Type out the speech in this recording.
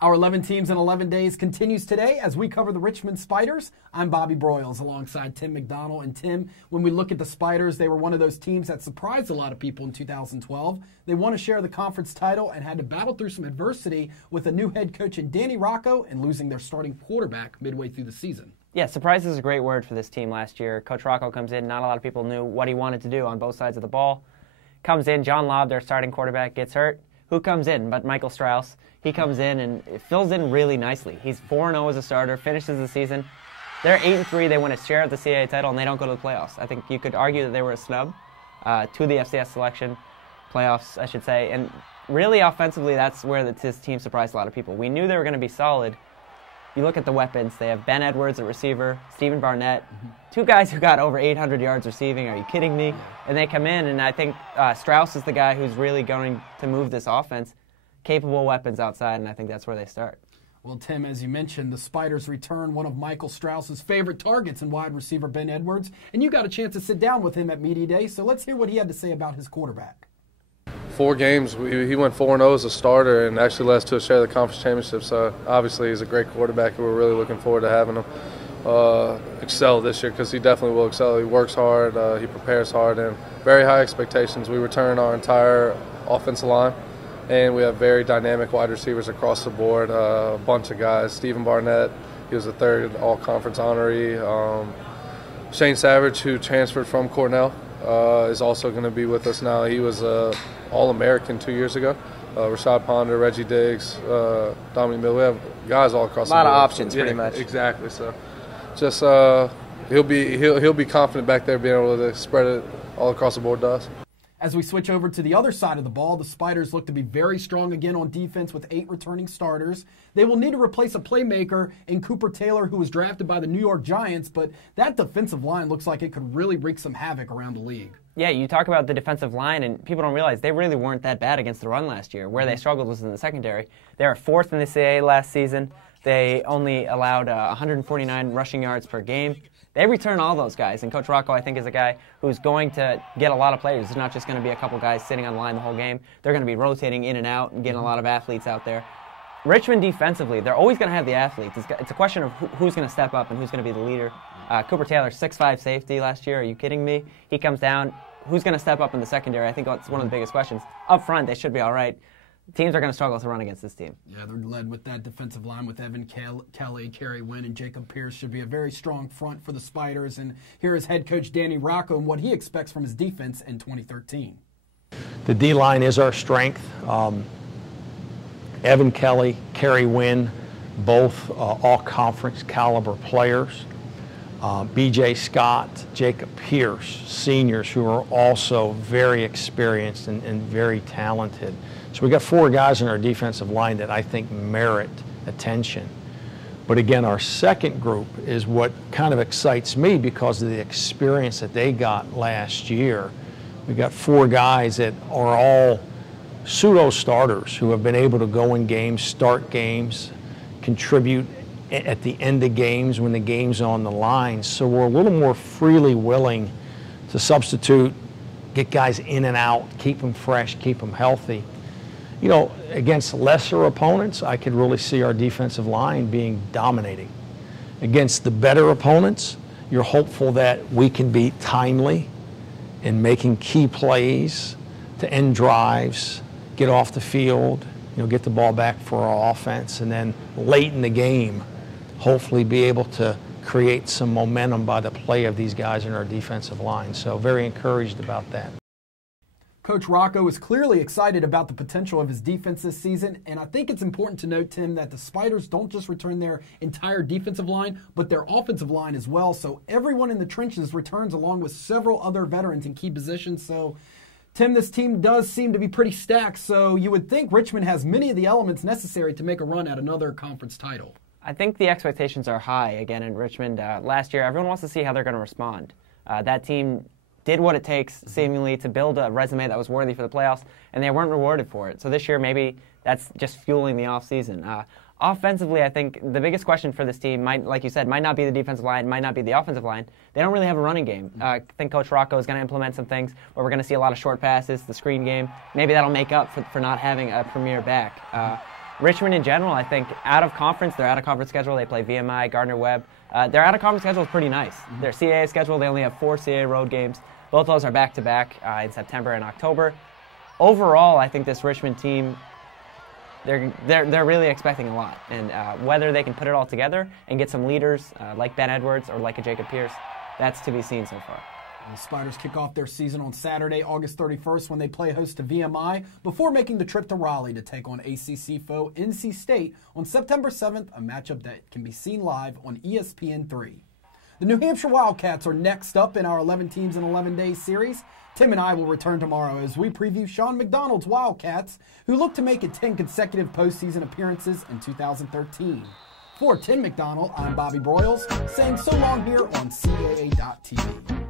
Our 11 teams in 11 days continues today as we cover the Richmond Spiders. I'm Bobby Broyles alongside Tim McDonald. And Tim, when we look at the Spiders, they were one of those teams that surprised a lot of people in 2012. They won to share the conference title and had to battle through some adversity with a new head coach in Danny Rocco and losing their starting quarterback midway through the season. Yeah, surprise is a great word for this team last year. Coach Rocco comes in, not a lot of people knew what he wanted to do on both sides of the ball. Comes in, John Lobb, their starting quarterback, gets hurt. Who comes in but Michael Strauss? He comes in and it fills in really nicely. He's 4-0 as a starter, finishes the season. They're 8-3. They win a share of the CAA title, and they don't go to the playoffs. I think you could argue that they were a snub to the FCS selection, playoffs, I should say. And really, offensively, that's where this team surprised a lot of people. We knew they were going to be solid. You look at the weapons. They have Ben Edwards, a receiver, Stephen Barnett, two guys who got over 800 yards receiving. Are you kidding me? And they come in, and I think Strauss is the guy who's really going to move this offense. Capable weapons outside, and I think that's where they start. Well, Tim, as you mentioned, the Spiders return one of Michael Strauss's favorite targets in wide receiver Ben Edwards, and you got a chance to sit down with him at Media Day, so let's hear what he had to say about his quarterback. 4 games, he went 4-0 as a starter and actually led us to a share of the conference championship, so obviously he's a great quarterback, and we're really looking forward to having him excel this year because he definitely will excel. He works hard, he prepares hard, and very high expectations. We return our entire offensive line. And we have very dynamic wide receivers across the board, a bunch of guys. Stephen Barnett, he was a 3rd all-conference honoree. Shane Savage, who transferred from Cornell, is also going to be with us now. He was All-American 2 years ago. Rashad Ponder, Reggie Diggs, Dominic Miller. We have guys all across the board. A lot of options, pretty much. Exactly. So, just he'll be confident back there, being able to spread it all across the board to us. As we switch over to the other side of the ball, the Spiders look to be very strong again on defense with 8 returning starters. They will need to replace a playmaker in Cooper Taylor, who was drafted by the New York Giants, but that defensive line looks like it could really wreak some havoc around the league. Yeah, you talk about the defensive line, and people don't realize they really weren't that bad against the run last year. Where they struggled was in the secondary. They were 4th in the CAA last season. They only allowed 149 rushing yards per game. They return all those guys, and Coach Rocco, I think, is a guy who's going to get a lot of players. It's not just going to be a couple guys sitting on the line the whole game. They're going to be rotating in and out and getting a lot of athletes out there. Richmond defensively, they're always going to have the athletes. It's a question of who's going to step up and who's going to be the leader. Cooper Taylor, 6'5" safety last year. Are you kidding me? He comes down. Who's going to step up in the secondary? I think that's one of the biggest questions. Up front, they should be all right. Teams are going to struggle to run against this team. Yeah, they're led with that defensive line with Evan Kelly, Kerry Wynn, and Jacob Pierce. Should be a very strong front for the Spiders. And here is head coach Danny Rocco and what he expects from his defense in 2013. The D-line is our strength. Evan Kelly, Kerry Wynn, both all-conference caliber players. B.J. Scott, Jacob Pierce, seniors who are also very experienced and very talented. So we got 4 guys in our defensive line that I think merit attention. But again, our second group is what kind of excites me because of the experience that they got last year. We got 4 guys that are all pseudo-starters who have been able to go in games, start games, contribute at the end of games when the game's on the line. So we're a little more freely willing to substitute, get guys in and out, keep them fresh, keep them healthy. You know, against lesser opponents, I could really see our defensive line being dominating. Against the better opponents, you're hopeful that we can be timely in making key plays to end drives, get off the field, you know, get the ball back for our offense, and then late in the game, hopefully be able to create some momentum by the play of these guys in our defensive line. So very encouraged about that. Coach Rocco is clearly excited about the potential of his defense this season, and I think it's important to note, Tim, that the Spiders don't just return their entire defensive line, but their offensive line as well. So everyone in the trenches returns along with several other veterans in key positions. So, Tim, this team does seem to be pretty stacked, so you would think Richmond has many of the elements necessary to make a run at another conference title. I think the expectations are high again in Richmond. Last year, everyone wants to see how they're going to respond. That team did what it takes, seemingly, to build a resume that was worthy for the playoffs, and they weren't rewarded for it. So this year, maybe that's just fueling the offseason. Offensively, I think the biggest question for this team, like you said, might not be the defensive line, might not be the offensive line. They don't really have a running game. I think Coach Rocco is going to implement some things where we're going to see a lot of short passes, the screen game. Maybe that'll make up for not having a premier back. Richmond in general, I think, out of conference, their out-of-conference schedule, they play VMI, Gardner-Webb. Their out-of-conference schedule is pretty nice. Their CAA schedule, they only have 4 CAA road games. Both those are back-to-back in September and October. Overall, I think this Richmond team, they're really expecting a lot. And whether they can put it all together and get some leaders like Ben Edwards or like a Jacob Pierce, that's to be seen so far. The Spiders kick off their season on Saturday, August 31st, when they play host to VMI, before making the trip to Raleigh to take on ACC foe NC State on September 7th, a matchup that can be seen live on ESPN3. The New Hampshire Wildcats are next up in our 11 Teams in 11 Days series. Tim and I will return tomorrow as we preview Sean McDonald's Wildcats, who look to make it 10 consecutive postseason appearances in 2013. For Tim McDonald, I'm Bobby Broyles, saying so long here on CAA.TV.